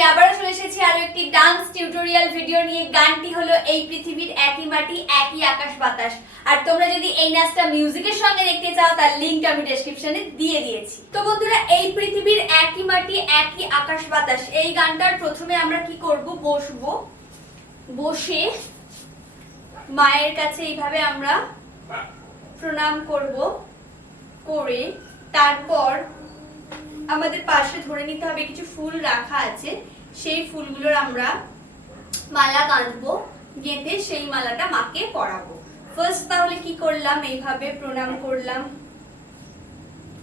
আমি আবারও চলে এসেছি আরো একটি ডান্স টিউটোরিয়াল ভিডিও নিয়ে। গানটি হলো এই পৃথিবীর একই মাটি একই আকাশ বাতাস। আর তোমরা যদি এই নাচটা মিউজিকের সঙ্গে দেখতে চাও তার লিংকটা আমি ডেসক্রিপশনে দিয়ে দিয়েছি। তো বন্ধুরা, এই পৃথিবীর একই মাটি একই আকাশ বাতাস এই গানটার প্রথমে আমরা কি করব, বসবো। বসে মায়ের কাছে এইভাবে আমরা প্রণাম করব। করে তারপর আমাদের পাশে ধরে নিতে হবে কিছু ফুল রাখা আছে, সেই ফুলগুলোর আমরা মালা গাঁথবো। গেঁথে সেই মালাটা মাকে পরাবো। ফার্স্ট তাহলে কি করলাম, এইভাবে প্রণাম করলাম,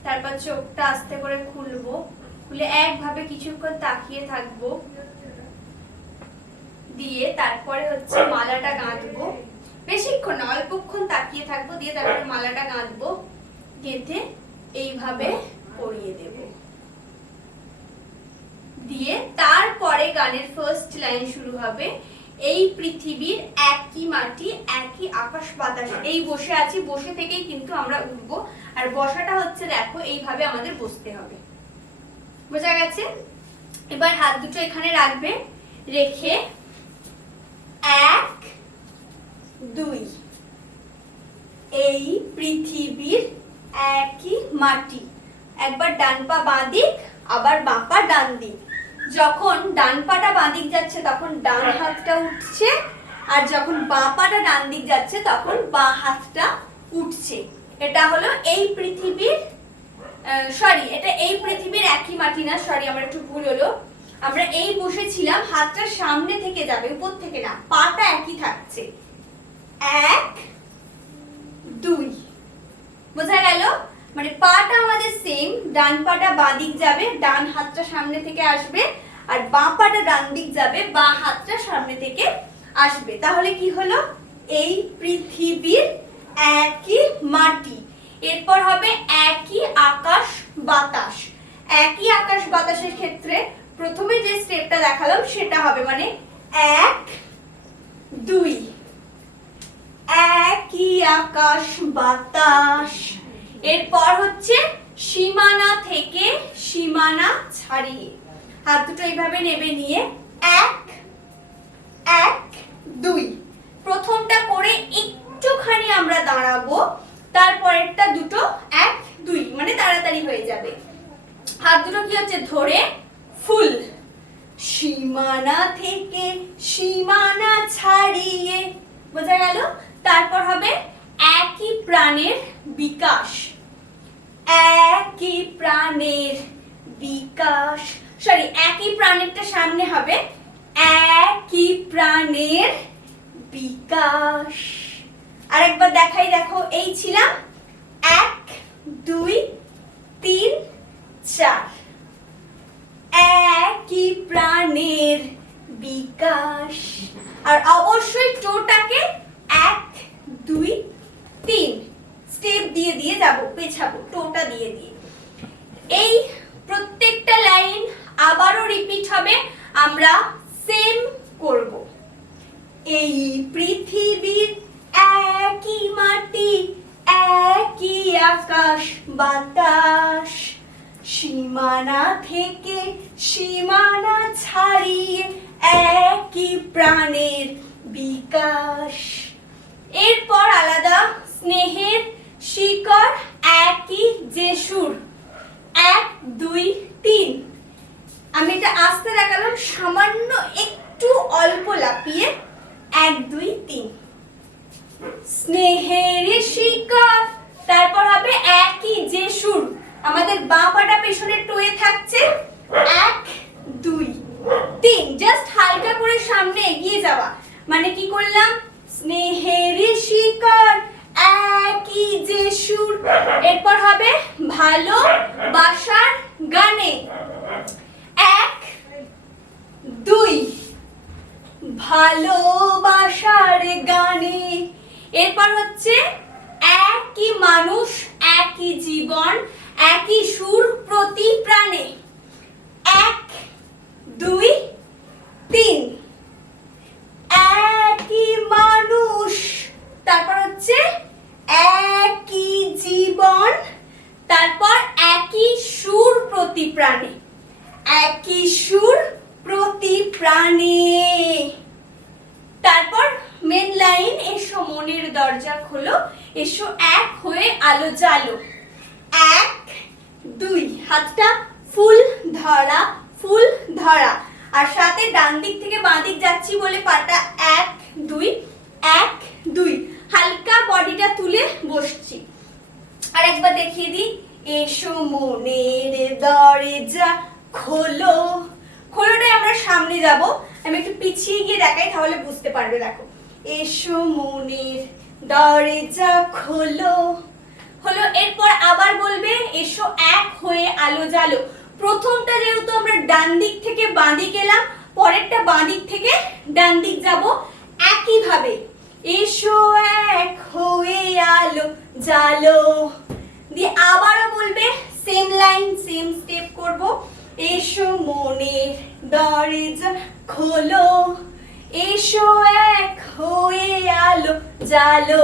তারপর চোখটা আস্তে করে খুলবো। খুলে একভাবে কিছুক্ষণ তাকিয়ে থাকবো, দিয়ে তারপরে হচ্ছে মালাটা গাঁথবো। বেশিক্ষণ না, অল্পক্ষণ তাকিয়ে থাকবো, দিয়ে তারপরে মালাটা গাঁথবো। গেঁথে এইভাবে পরিয়ে দেব। দিয়ে তারপরে গানের ফার্স্ট লাইন শুরু হবে, এই পৃথিবীর একই মাটি একই আকাশ বাতাস। এই বসে আছি, বসে থেকেই কিন্তু আমরা উঠবো। আর বসাটা হচ্ছে দেখো এইভাবে আমাদের বসতে হবে। বোঝা গেছে? এবার হাত দুটো এখানে রাখবে, রেখে 1 2 এই পৃথিবীর একই মাটি। একবার ডান পা বাঁ দিক, আবার বাঁ পা ডান দিক। যখন ডান পাটা বাঁ দিক যাচ্ছে তখন ডান হাতটা উঠছে, আর যখন বাঁ পাটা ডান দিক যাচ্ছে তখন বাঁ হাতটা উঠছে। এটা হলো এই পৃথিবীর এটা এই পৃথিবীর একই মাটি না, আমার একটু ভুল হলো। আমরা এই বসেছিলাম, হাতটা সামনে থেকে যাবে, উপর থেকে না, পাটা একই থাকছে। 1 2 বোঝা গেল? মানে পাটা আমাদের সেম, ডান পাটা বাঁ দিক যাবে, ডান হাতটা সামনে থেকে আসবে, আর বাঁ পাটা ডান দিক যাবে, বাঁ হাতটা সামনে থেকে আসবে। তাহলে কি হলো, এই পৃথিবীর একই মাটি। এরপর হবে একই আকাশ বাতাস। একই আকাশ বাতাসের ক্ষেত্রে প্রথমে যে স্টেপটা দেখালাম সেটা হবে, মানে 1 2 একই আকাশ বাতাস। এরপর হচ্ছে সীমানা থেকে সীমানা ছাড়িয়ে। হাত দুটো এইভাবে নেবে, নিয়ে 1 1 2 প্রথমটা করে একটুখানি আমরা দাঁড়াবো, তারপরেরটা দুটো 1 2 মানে তাড়াতাড়ি হয়ে যাবে। হাত দুটো কি হচ্ছে, ধরে ফুল সীমানা থেকে সীমানা ছাড়িয়ে। বোঝা গেল? তারপর হবে একই প্রাণের বিকাশ। একই প্রাণের বিকাশ, একই প্রাণেরটা সামনে হবে, একই প্রাণের বিকাশ। আরেকবার দেখাই, দেখো এই ছিলাম 1 2 3 4 একই প্রাণের বিকাশ। আর অবশ্যই টোটাকে 1 2 3 স্টেপ দিয়ে দিয়ে যাব, পেছাবো টোটা দিয়ে দিয়ে। এই প্রত্যেকটা লাইন আবারও রিপিট হবে, আমরা সেম করব। এই পৃথিবীর একই মাটি একই আকাশ বাতাস, সীমানা থেকে সীমানা ছাড়িয়ে একই প্রাণের বিকাশ। এরপর আলাদা স্নেহের শিকড় একই যে সুর। 1 2 3 আমি এটা আস্তে দেখালাম, সামান্য একটু অল্প লাফিয়ে 1 2 3 স্নেহের শিকড়। তারপর হবে একই যে সুর, আমাদের বাঁ পাটা পেছনে টোয়ে থাকছে। 1 2 3 জাস্ট হালকা করে সামনে এগিয়ে যাওয়া। মানে কি করলাম, স্নেহের শিকড় একই যে সুর। এরপর হবে ভালোবাসার গানে। 1 2 ভালোবাসার গানে। এরপর হচ্ছে একই মানুষ একই জীবন একই সুর প্রতি প্রাণে। 1 2 3 একই মানুষ, তারপর হচ্ছে একই জীবন, তারপর একই সুর প্রতি প্রাণে। একই সুর প্রতি প্রাণে। তারপর মেন লাইন, এসো মনের দরজা খোলো, এসো এক হয়ে আলো জ্বালো। 1 2, হাতটা ফুল ধরা, ফুল ধরা, আর সাথে ডান দিক থেকে বাঁ দিক যাচ্ছি বলে পাটা 1 2 1 2, হালকা বডিটা তুলে বসছি। আর একবার দেখিয়ে দিই, এসো মনের দরজা খোলো। খোলোটাই আমরা সামনে যাব, আমি একটু পিছিয়ে গিয়ে দেখাই তাহলে বুঝতে পারবে। দেখো, এসো মনের দরজা খোলো হলো। এরপর আবার বলবে এসো এক হয়ে আলো জ্বালো। প্রথমটা যেহেতু আমরা ডান দিক থেকে বাঁ দিক এলাম, পরেরটা বাঁ দিক থেকে ডান দিক যাব একই ভাবে। এসো এক হয়ে আলো জ্বালো দিয়ে আবারও বলবে সেম লাইন, সেম স্টেপ করব। এসো মনের দরজা খোলো, এসো এক হয়ে আলো জ্বালো।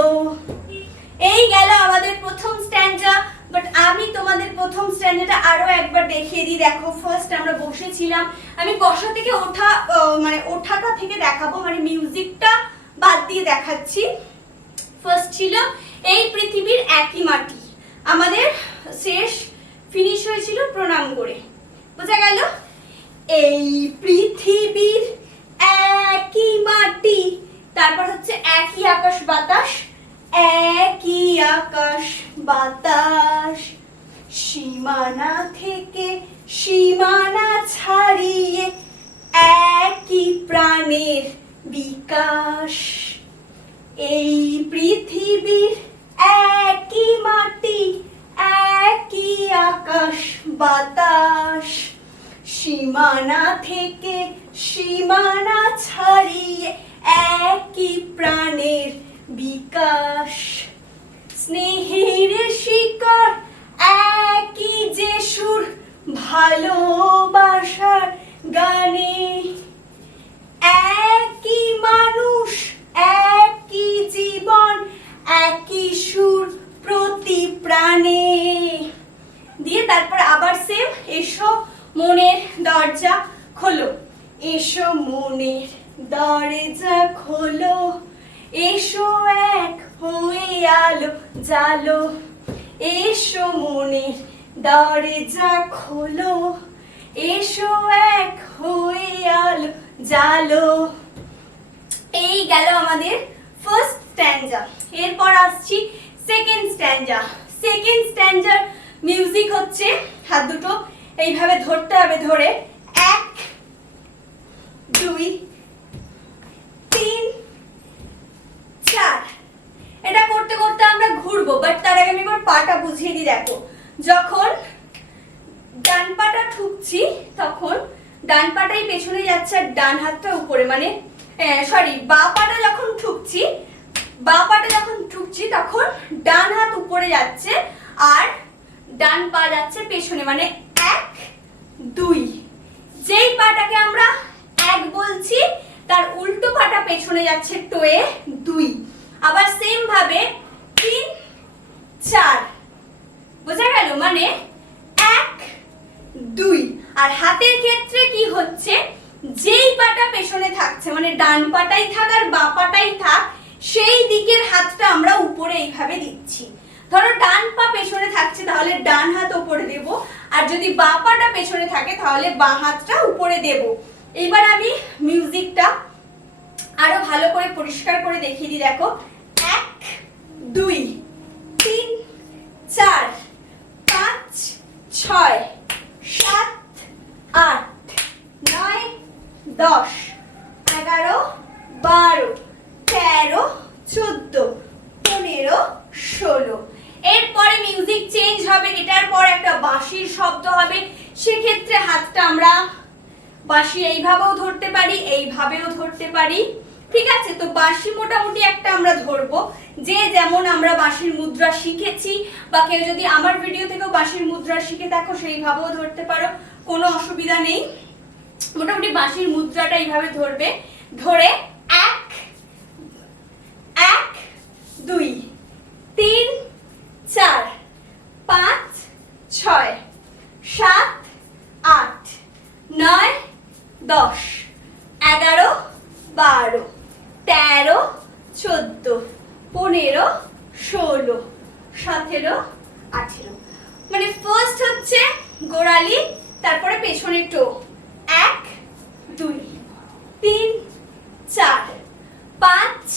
এই গেল আমাদের প্রথম স্ট্যান্জা। বাট আমি তোমাদের প্রথম স্ট্যান্জাটা আরো একবার দেখিয়ে দিই। দেখো, ফার্স্ট আমরা বসেছিলাম, আমি বসা থেকে ওঠা মানে ওঠাটা থেকে দেখাবো, মানে মিউজিকটা বাদ দিয়ে দেখাচ্ছি। ফার্স্ট ছিল এই পৃথিবীর একই মাটি, আমাদের শেষ ফিনিশ হয়েছিল প্রণাম করে, বোঝা গেল? এই পৃথিবীর একই মাটি, তারপর হচ্ছে একই আকাশ বাতাস, একই আকাশ বাতাস, সীমানা থেকে সীমানা ছাড়িয়ে একই প্রাণের বিকাশ। এই পৃথিবীর একই মাটি, একই আকাশ বাতাস, সীমানা থেকে সীমানা ছাড়িয়ে একই প্রাণের বিকাশ। স্নেহের শিকড় একই যে সুর, ভালোবাসার গানে, একই মানুষ একই জীবন, একই সুর প্রতি প্রাণে। দিয়ে তারপর আবার সেম, এসো মনের দরজা খোলো, এসো মনের দরজা খোলো, এসো এক হয়ে আলো জ্বালো, এসো মনের দরজা খোলো, এসো এক হয়ে আলো জ্বালো। এই গেল আমাদের ফার্স্ট স্ট্যান্জা। এরপর আসছি সেকেন্ড স্ট্যান্জা। সেকেন্ড স্ট্যান্জার মিউজিক হচ্ছে, হাত দুটো এইভাবে ধরতে হবে, ধরে 1 2 3 4। এটা করতে করতে আমরা ঘুরবো, বাট তার আগে আমি একবার পাটা বুঝিয়ে দিই। দেখো, যখন ডান পাটা ঠুকছি তখন ডান পাটাই পেছনে যাচ্ছে আর ডান হাতটা উপরে, মানে সরি, বাঁ পাটা যখন ঠুকছি, বাঁ পাটা যখন ঠুকছি তখন ডান হাত উপরে যাচ্ছে আর ডান পা যাচ্ছে পেছনে, মানে 1 2। যেই পাটাকে আমরা 1 বলছি তার উল্টো পাটা পেছনে যাচ্ছে টোয়ে 2। আবার সেম ভাবে 3 4, বোঝা গেল? মানে 1 2। আর হাতের ক্ষেত্রে কি হচ্ছে, যেই পাটা পেছনে থাকছে, মানে ডান পাটাই থাক আর বাঁ পাটাই থাক, সেই দিকের হাতটা আমরা উপরে এইভাবে দিচ্ছি। ধরো ডান পা পেছনে থাকছে তাহলে ডান হাত উপরে দেব, আর যদি বাঁ পাটা পেছনে থাকে তাহলে বাঁ হাতটা উপরে দেব। এবার আমি মিউজিকটা আরো ভালো করে পরিষ্কার করে দেখিয়ে দিই। দেখো, 1 2 3 4 5 6 7 8 9 10 11 12 13 14 15 16। এরপরে মিউজিক চেঞ্জ হবে, এটার পর একটা বাঁশির শব্দ হবে। সেক্ষেত্রে হাতটা আমরা বাঁশি এইভাবেও ধরতে পারি, এইভাবেও ধরতে পারি, ঠিক আছে? তো বাঁশি মোটামুটি একটা আমরা ধরবো, যে যেমন আমরা বাঁশির মুদ্রা শিখেছি, বা কেউ যদি আমার ভিডিও থেকেও বাঁশির মুদ্রা শিখে থাকো সেইভাবেও ধরতে পারো, কোনো অসুবিধা নেই। মোটামুটি বাঁশির মুদ্রাটা এইভাবে ধরবে, ধরে 1 1 2 3 4 5 6 7 8 9 10 11 12 13 14 15 16 17 18 মানে ফার্স্ট হচ্ছে গোড়ালি, তারপরে পেছনে টো 1 2 3 4 5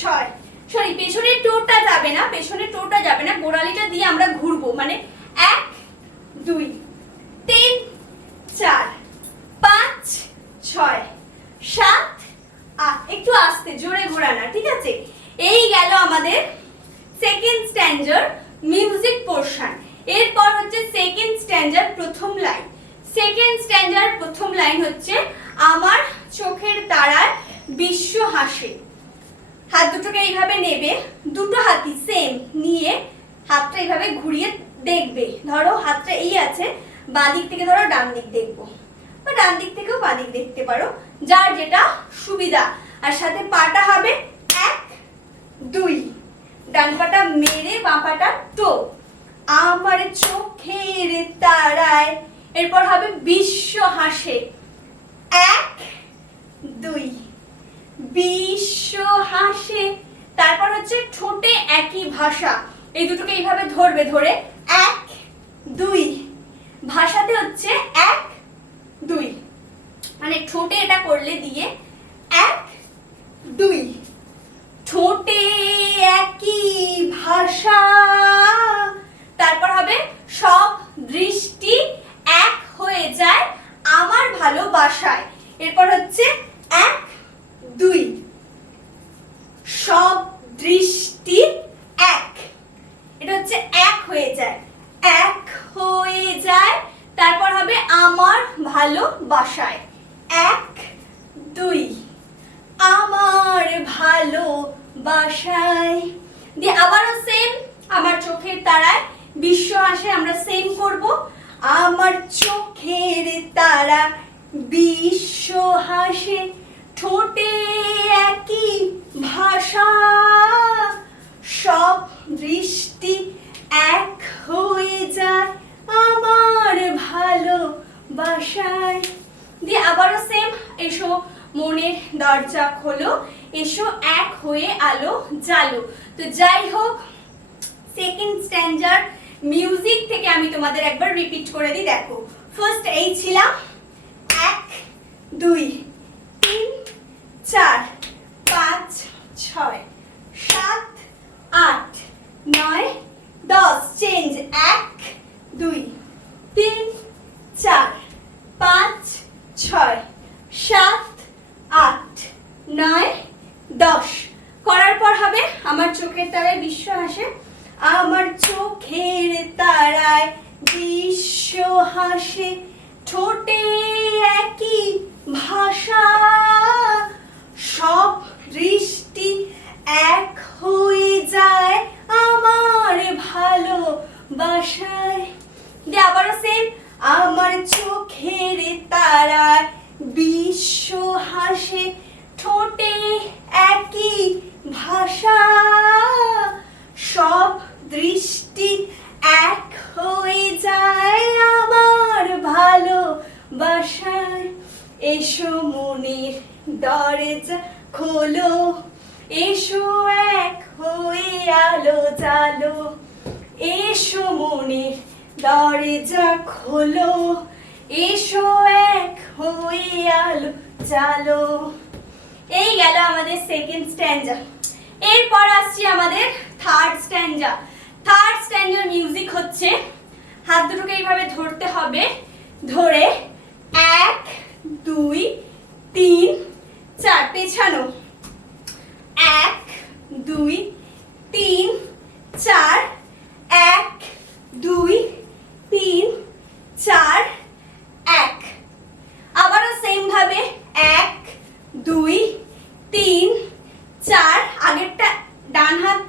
6 সরি পেছনের টোটা যাবে না, পেছনের টোটা যাবে না, গোড়ালিটা দিয়ে আমরা ঘুরবো, মানে 1 2 3 4 5 6 7 8 একটু আস্তে জোরে ঘোরানা, ঠিক আছে? এই গেল আমাদের সেকেন্ড স্ট্যান্ডার মিউজিক পোরশন। এরপর হচ্ছে সেকেন্ড স্ট্যান্ডার প্রথম লাইন। সেকেন্ড স্ট্যান্ডার প্রথম লাইন হচ্ছে আমার চোখের তারায় বিশ্ব হাসে। হাত দুটোকে এইভাবে নেবে, দুটো হাতই সেম নিয়ে হাতটা এইভাবে ঘুরিয়ে দেখবে। ধরো হাতটা এই আছে, বাঁ দিক থেকে ধরো ডান দিক দেখবো, বা ডান দিক থেকেও বাঁ দিক দেখতে পারো, যার যেটা সুবিধা। আর সাথে পাটা হবে 1 2, ডান পাটা মেরে বাঁ পাটা টো। আমার চোখের তারায়, এরপর হবে বিশ্ব হাসে 1 2 বিশ্ব হাসে। তারপর হচ্ছে ঠোঁটে একই ভাষা, এই দুটোকে এইভাবে ধরবে, ধরে 1 2 ভাষাতে হচ্ছে 1 2, মানে ঠোঁটে এটা করলে দিয়ে 1 2 ঠোঁটে একই ভাষা। তারপর হবে সব দৃষ্টি এক হয়ে যায় আমার ভালোবাসায়। এরপর হচ্ছে 1 2 সব দৃষ্টি এক, এটা হচ্ছে এক হয়ে যায়, এক হয়ে যায়। তারপর হবে আমার ভালোবাসায় 1 2 আমার ভালোবাসায়। দিয়ে আবারও সেম, আমার চোখের তারায় বিশ্ব হাসে, আমরা সেম করব। আমার চোখের তারা বিশ্ব হাসে, ঠোঁটে একই ভাষা, সব দৃষ্টি এক হয়ে যায় আমার ভালোবাসায়। দিয়ে আবারও সেম, এসো মনের দরজা খোলো, এসো এক হয়ে আলো জালো। তো যাই হোক, সেকেন্ড স্ট্যান্ডার মিউজিক থেকে আমি তোমাদের একবার রিপিট করে দিই, দেখো। ফার্স্ট এই ছিলাম 1 2 3 4 5 6 7 8 9 10, চেঞ্জ 1 2 3 4 5 6 7 8 9 10 করার পর হবে আমার চোখের তারায় বিশ্ব হাসে, আমার চোখের তারায় বিশ্ব হাসে, ঠোঁটে একই ভাষা, সব দৃষ্টি এক হয়ে যায় আমার ভালোবাসায়। দিয়ে আবারও সেম, আমার চোখের তারায় বিশ্ব হাসে, ঠোঁটে একই ভাষা, সব দৃষ্টি এক হয়ে যায় আমার ভালোবাসায়। এসো মনের দরজা খোলো, এসো এক হয়ে আলো জালো, এসো মনের দরজা খোলো, এসো এক হয়ে আলো জালো। এই গেল আমাদের সেকেন্ড স্ট্যান্জা। এরপর আসছি আমাদের থার্ড স্ট্যান্জা। থার্ড স্ট্যান্জার মিউজিক হচ্ছে, হাত দুটোকে এইভাবে ধরতে হবে, ধরে 1 2 3 4 পেছানো, 1 2 3 4 1 2 3 4 1। আবারও সেম ভাবে 1 2 3 4, আগেরটা ডান হাত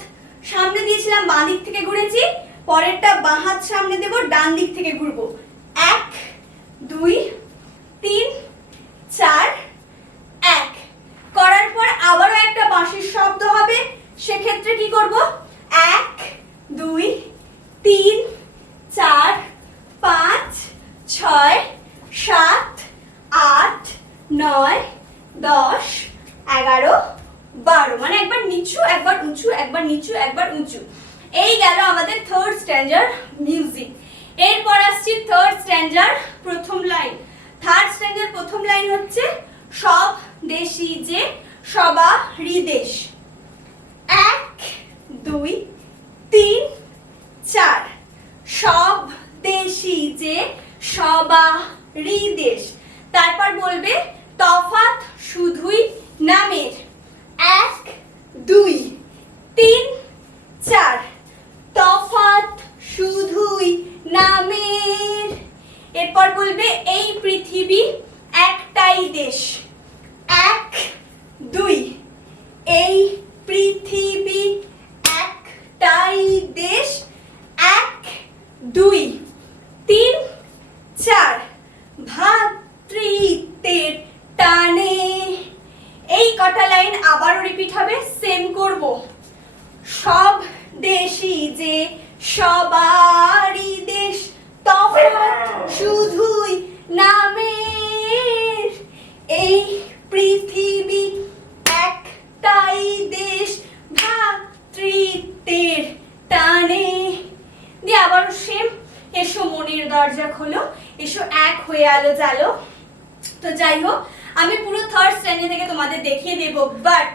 সামনে দিয়েছিলাম, বাঁ দিক থেকে ঘুরেছি, পরেরটা বাঁ হাত সামনে দেব, ডান দিক থেকে ঘুরবো। 1 2 3 4 1 করার পর আবারও একটা বাঁশির শব্দ হবে, সেক্ষেত্রে কি করব? 1 2 3 4 5 6 7 8 9 10 11 12, মানে একবার নিচু একবার উঁচু, একবার নিচু একবার উঁচু। এই গেল আমাদের থার্ড স্ট্যান্ডার মিউজিক। এরপর আসছি থার্ড স্ট্যান্ডার প্রথম লাইন। থার্ড স্ট্যান্ডার প্রথম লাইন হচ্ছে সব দেশি যে সবারই দেশ। 1 2 3 4, সব দেশি যে সবারই দেশ। তারপর বলবে তফাৎ শুধুই নামের। 1 2 3 4, তফাৎ শুধুই নামের। এরপর বলবে এই পৃথিবী একটাই দেশ। 1 2, এই পৃথিবী একটাই দেশ। 1 2 3 4, ভ্রাতৃত্বের টানে। এই কটা লাইন আবারও রিপিট হবে, সেম করব। সব দেশি যে সবারই দেশ, তফাৎ শুধুই নামের। এই পৃথিবী একটাই দেশ, ভ্রাতৃত্বের টানে। দিয়ে আবার সেম, এসো মনের দরজা খোলো, এসো এক হয়ে আলো জ্বালো। তো যাই হোক, আমি পুরো থার্ড স্ট্যান্ডার্ড থেকে তোমাদের দেখিয়ে দেব, বাট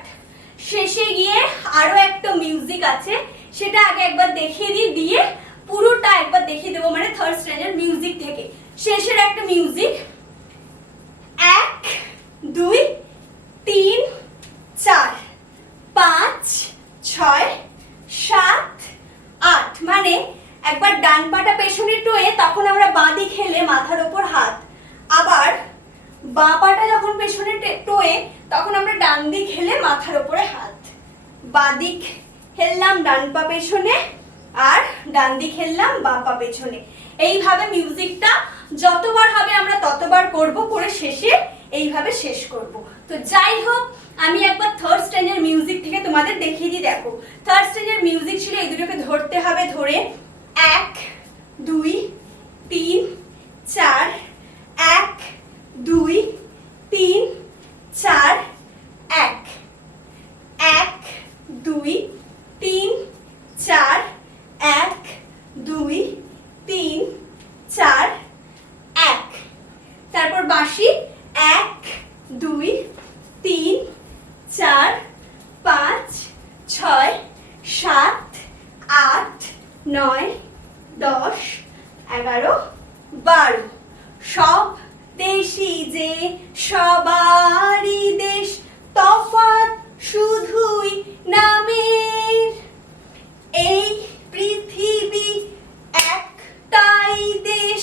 শেষে গিয়ে আরো একটা মিউজিক আছে, সেটা আগে একবার দেখিয়ে দিই, দিয়ে পুরোটা একবার দেখিয়ে দেবো, মানে থার্ড স্ট্যান্ডার্ড মিউজিক থেকে শেষের একটা মিউজিক। 1 2 3 4 5 6 7 8, মানে একবার ডান পাটা পেছনে টোয়ে তখন আমরা বাঁ দিক হেলে মাথার ওপর হাত, আবার বাঁ পাটা যখন পেছনে টোয়ে তখন আমরা ডান দিক হেলে মাথার উপরে হাত। বাঁ দিক হেললাম ডান পা পেছনে, আর ডান দিক হেললাম বাঁ পা পেছনে। এইভাবে মিউজিকটা যতবার হবে আমরা ততবার করব, করে শেষে এইভাবে শেষ করব। তো যাই হোক, আমি একবার থার্ড স্ট্যান্ডার্ড মিউজিক থেকে তোমাদের দেখিয়ে দিই। দেখো, থার্ড স্ট্যান্ডার্ড মিউজিক ছিল এই দুটোকে ধরতে হবে, ধরে 1 2 3 4, 1 2 3 4 1, 1 2 3 4 1 2 3 4 1। তারপর বাঁশি 1 2 3 4 5 6 7 8 9 10 11 12, সব দেশি যে সবারই দেশ, তফাৎ শুধুই নামের। এই পৃথিবী একটাই দেশ,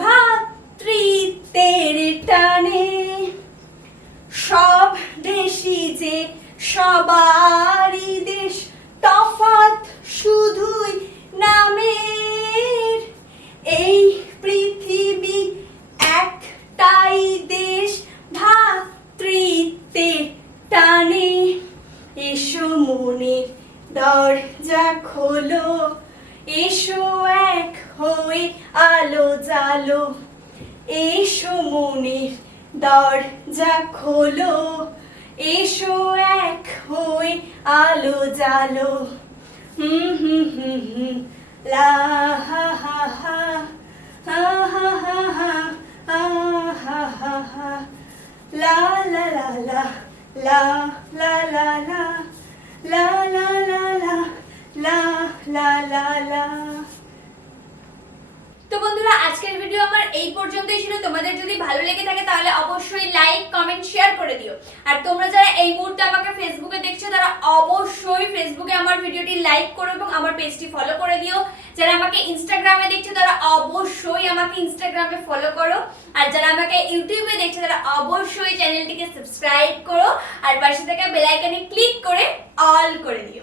ভ্রাতৃত্বের টানে। সব দেশি যে সবারই দেশ, তফাৎ শুধুই নামের। এই পৃথিবী একটাই দেশ, ভ্রাতৃত্বের টানে। এসো মনের দরজা খোলো, এসো এক হয়ে আলো জ্বালো। এসো মনের দরজা খোলো, এসো এক হয়ে আলো জ্বালো। লা হা হা হা হা হা হা হা হা হা হা, লা লা লা লা লা লা লা লা লা লা লা লা লা লা লা। তো বন্ধুরা, আজকের ভিডিও আমার এই পর্যন্তই ছিল। তোমাদের যদি ভালো লেগে থাকে তাহলে অবশ্যই লাইক কমেন্ট শেয়ার করে দিও। আর তোমরা যারা এই মুহূর্তে আমাকে ফেসবুকে দেখছো তারা অবশ্যই ফেসবুকে আমার ভিডিওটি লাইক করো এবং আমার পেজটি ফলো করে দিও। যারা আমাকে ইনস্টাগ্রামে দেখছো তারা অবশ্যই আমাকে ইনস্টাগ্রামে ফলো করো। আর যারা আমাকে ইউটিউবে দেখছো তারা অবশ্যই চ্যানেলটিকে সাবস্ক্রাইব করো আর পাশে থাকা বেল আইকনে ক্লিক করে অল করে দিও।